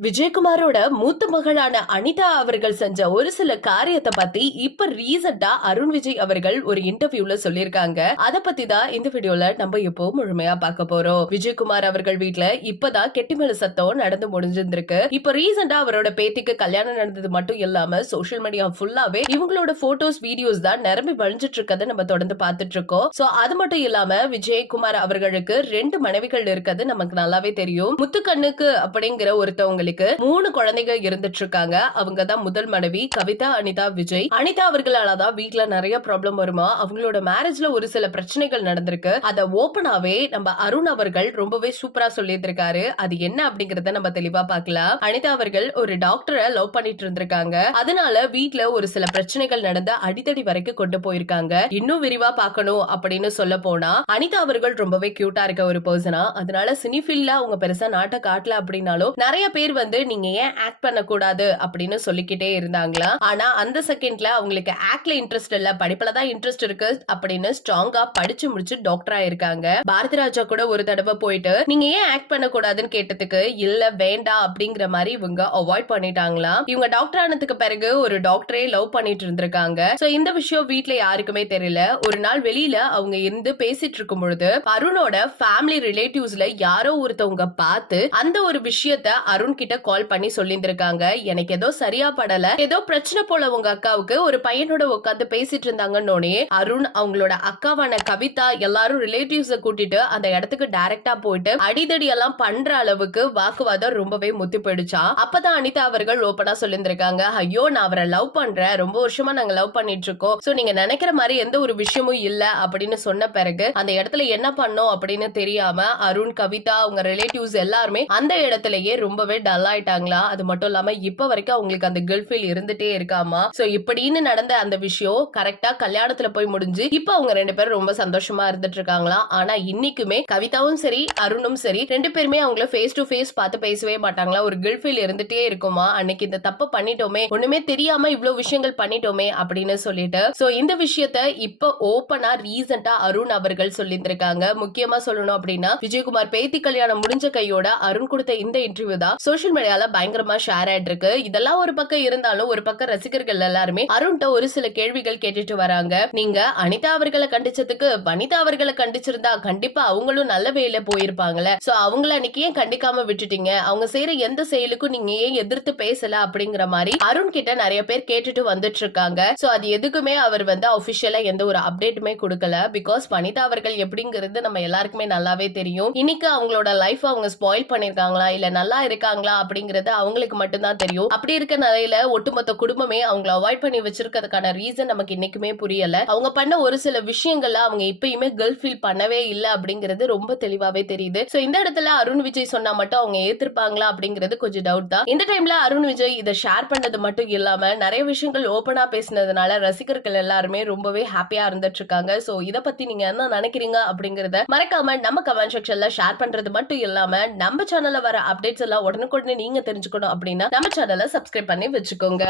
விஜயகுமாரோட மூத்த மகளான அனிதா அவர்கள் செஞ்ச ஒரு சில காரியத்தை பத்தி இப்ப ரீசெண்டா அருண் விஜய் அவர்கள் ஒரு இன்டர்வியூல சொல்லிருக்காங்க. அத பத்தி தான் இந்த வீடியோல நம்ம இப்போ முழுமையா பார்க்க போறோம். விஜயகுமார் அவர்கள் வீட்ல இப்பதான் கெட்டிமேள சத்தம் நடந்து முடிஞ்சிருக்கு. இப்ப ரீசெண்டா அவரோட பேத்திக்கு கல்யாணம் நடந்தது மட்டும் இல்லாம சோசியல் மீடியா ஃபுல்லாவே இவங்களோட போட்டோஸ் வீடியோஸ் தான் நிரம்பி வழிஞ்சிட்டு இருக்கதை நம்ம தொடர்ந்து பார்த்துட்டு இருக்கோம். சோ அது மட்டும் இல்லாம விஜயகுமார் அவர்களுக்கு 2 மனைவிகள் இருக்கிறது நமக்கு நல்லாவே தெரியும். முத்துக்கண்ணுக்கு அப்படிங்கிற ஒருத்தவங்களுக்கு 3 குழந்தைகள் இருந்துட்டு இருக்காங்க. அவங்க தான் முதல் மனைவி கவிதா அனிதா விஜய். அனிதா அவர்களாலதான் வீட்டுல நிறைய ப்ராப்ளம் வருமா, அவங்களோட மேரேஜ்ல ஒரு சில பிரச்சனைகள் நடந்திருக்கு. அத ஓபனாவே நம்ம அருண் அவர்கள் ரொம்பவே சூப்பரா சொல்லியிருக்காரு. அது என்ன அப்படிங்கறத நம்ம தெளிவா பார்க்கலாம். அனிதா அவர்கள் ஒரு டாக்டரை லவ் பண்ணிட்டு இருந்திருக்காங்க. அதனால வீட்டுல ஒரு சில பிரச்சனைகள் நடந்த அடித்தடி வரைக்கும் கொண்டு போயிருக்காங்க. இன்னும் விரிவா பார்க்கணும் அப்படின்னு சொல்ல போனா அனிதா அவர்கள் ரொம்பவே கியூட்டா இருக்க ஒரு பர்சனா, அதனால சினி ஃபீல்ட்ல அவங்க பெருசா நாட்டை காட்டல அப்படின்னாலும் நிறைய பேர் வந்து நீங்க ஏன் ஆக்ட் பண்ண கூடாது அப்படின்னு சொல்லிக்கிட்டே இருந்தாங்களா. ஆனா அந்த செகண்ட்ல அவங்களுக்கு ஆக்ட்ல இன்ட்ரெஸ்ட் இல்ல, படிப்புல தான் இன்ட்ரெஸ்ட் இருக்கு அப்படின்னு ஸ்ட்ராங்கா படிச்சு முடிச்சு டாக்டரா இருக்காங்க. பாரதி ராஜா கூட ஒரு தடவை போயிட்டு நீங்க ஏன் ஆக்ட் பண்ண கூடாதுன்னு கேட்டதுக்கு இல்ல வேண்டாம் அப்படிங்கிற மாதிரி இவங்க அவாய்ட் பண்ணிட்டாங்களா. இவங்க டாக்டர் ஆனதுக்கு பிறகு ஒரு டாக்டரே லவ் பண்ணிட்டு இருந்திருக்காங்க. சோ இந்த விஷயம் வீட்ல யாருக்குமே தெரியல. ஒரு நாள் வெளியில அவங்க இருந்து பேசிட்டு இருக்கும் பொழுது அருணோட ஃபேமிலி ரிலேட்டிவ்ஸ்ல யாரோ ஒருத்தவங்க பார்த்து அந்த ஒரு விஷயத்த அருண் கிட்ட கால் பண்ணி சொல்லியிருந்திருக்காங்க. எனக்கு ஏதோ சரியா படல, ஏதோ பிரச்சனை போல உங்க அக்காவுக்கு ஒரு பையனோட உட்காந்து பேசிட்டு இருந்தாங்கன்னே அருண் அவங்களோட அக்காவான கவிதா எல்லாரும் ரிலேட்டிவ்ஸ் கூட்டிட்டு அந்த இடத்துக்கு டைரக்டா போயிட்டு அடிதடி எல்லாம் பண்ற அளவுக்கு வாக்குவாதம் ரொம்பவே முத்தி போயிடுச்சா. அப்பதான் அனிதா அவர்கள் ஓபனா சொல்லியிருந்திருக்காங்க, ஐயோ நான் அவரை லவ் பண்றேன், ரொம்ப வருஷமா நாங்க லவ் பண்ணிட்டு இருக்கோம், சோ நீங்க நினைக்கிற மாதிரி எந்த ஒரு விஷயமும் இல்ல அப்படின்னு சொன்ன பிறகு அந்த இடத்துல என்ன பண்ணோம் அப்படின்னு தெரியாம அருண் கவிதா அவங்க ரிலேட்டிவ்ஸ் எல்லாருமே அந்த இடத்துலயே ரொம்பவே டல் ஆயிட்டாங்களா. அது மட்டும் இல்லாம இப்ப வரைக்கும் அவங்களுக்கு அந்த கில்ட் ஃபீல் இருந்துட்டே இருக்காமா. சோ இப்படின்னு நடந்த அந்த விஷயம் கரெக்டா கல்யாணத்துல போய் முடிஞ்சு இப்ப அவங்க 2 பேரும் ரொம்ப சந்தோஷமா இருந்துட்டு இருக்காங்களா. ஆனா இன்னைக்குமே கவிதாவும் சரி அருணும் சரி 2 பேருமே அவங்கள ஃபேஸ் டு ஃபேஸ் பார்த்து பேசவே மாட்டாங்களா. ஒரு கில்ட் ஃபீல் இருந்துட்டே இருக்குமா. அன்னைக்கு இந்த தப்பு பண்ணிட்டோமே, ஒண்ணுமே தெரியாம இவ்வளவு விஷயங்கள் பண்ணிட்டோமே அப்படின்னு சொல்லிட்டு சோ இந்த விஷயத்த இப்ப ஓபனா ரீசெண்டா அருண் அவர்கள் சொல்லியிருந்திருக்காங்க. முக்கியமா சொல்லணும் அப்படின்னா விஜயகுமார் பேத்தி கல்யாணம் முடிஞ்ச கையோட அருண் கொடுத்த இந்த இன்டர்வியூ தான் சோசியல் மீடியால பயங்கரமா ஷேர் ஆயிட்டு இருக்கு. இதெல்லாம் ஒரு பக்கம் இருந்தாலும் ஒரு பக்கம் ரசிகர்கள் எல்லாருமே அருண்ட ஒரு சில கேள்விகள் கேட்டுட்டு வராங்க. நீங்க அனிதா அவர்களை கண்டிச்சதுக்கு வனிதா அவர்களை கண்டிச்சிருந்தா கண்டிப்பா அவங்களும் நல்ல வேலை போயிருப்பாங்கல்ல, சோ அவங்கள அன்னைக்கு ஏன் கண்டிக்காம விட்டுட்டீங்க, அவங்க செய்யற எந்த செயலுக்கும் நீங்க ஏன் எதிர்த்து பேசல அப்படிங்கிற மாதிரி அருண் கிட்ட நிறைய பேர் கேட்டுட்டு வந்துட்டு இருக்காங்க. சோ அது எதுக்குமே அவர் வந்து அபிஷியலா எந்த ஒரு அப்டேட்டுமே கொடுக்கல. பிகாஸ் வனிதா அவர்கள் எப்படிங்கிறது நம்ம எல்லாருக்குமே நல்லாவே தெரியும். இன்னைக்கு அவங்களோட லைஃப் அவங்க ஸ்பாயில் பண்ணிருக்காங்களா இல்ல நல்லா இருக்காங்களா அப்படிங்கறது அவங்களுக்கு மட்டும்தான் தெரியும். அப்படி இருக்க நிலையில ஒட்டுமொத்த குடும்பமே அவங்களை அவாய்ட் பண்ணி வச்சிருக்கிறதுக்கான ரீசன் நமக்கு இன்னைக்குமே புரியல. அவங்க பண்ண ஒரு சில விஷயங்கள்ல அவங்க இப்பயுமே கில்ட் ஃபீல் பண்ணவே இல்ல அப்படிங்கிறது ரொம்ப தெளிவாவே தெரியுது. சோ இந்த இடத்துல அருண் விஜய் சொன்னா மட்டும் அவங்க ஏத்திருப்பாங்களா அப்படிங்கிறது கொஞ்சம் டவுட் தான். இந்த டைம்ல அருண் விஜய் இதை ஷேர் பண்ணது மட்டும் இல்லாம நிறைய விஷயங்கள் ஓபனா பேசினதுனால ரசிகர்கள் எல்லாருமே ரொம்பவே ஹாப்பியா இருந்துட்டு இருக்காங்க. சோ இத பத்தி நீங்க என்ன நினைக்கிறீங்க அப்படிங்கறத மறக்காம நம்ம கமெண்ட் செக்ஷன்ல ஷேர் பண்றது மட்டும் இல்லாம நம்ம சேனல்ல வர அப்டேட்ஸ் எல்லாம் உடனுக்குடனே நீங்க தெரிஞ்சுக்கணும் அப்படின்னா நம்ம சேனலை சப்ஸ்கிரைப் பண்ணி வச்சுக்கோங்க.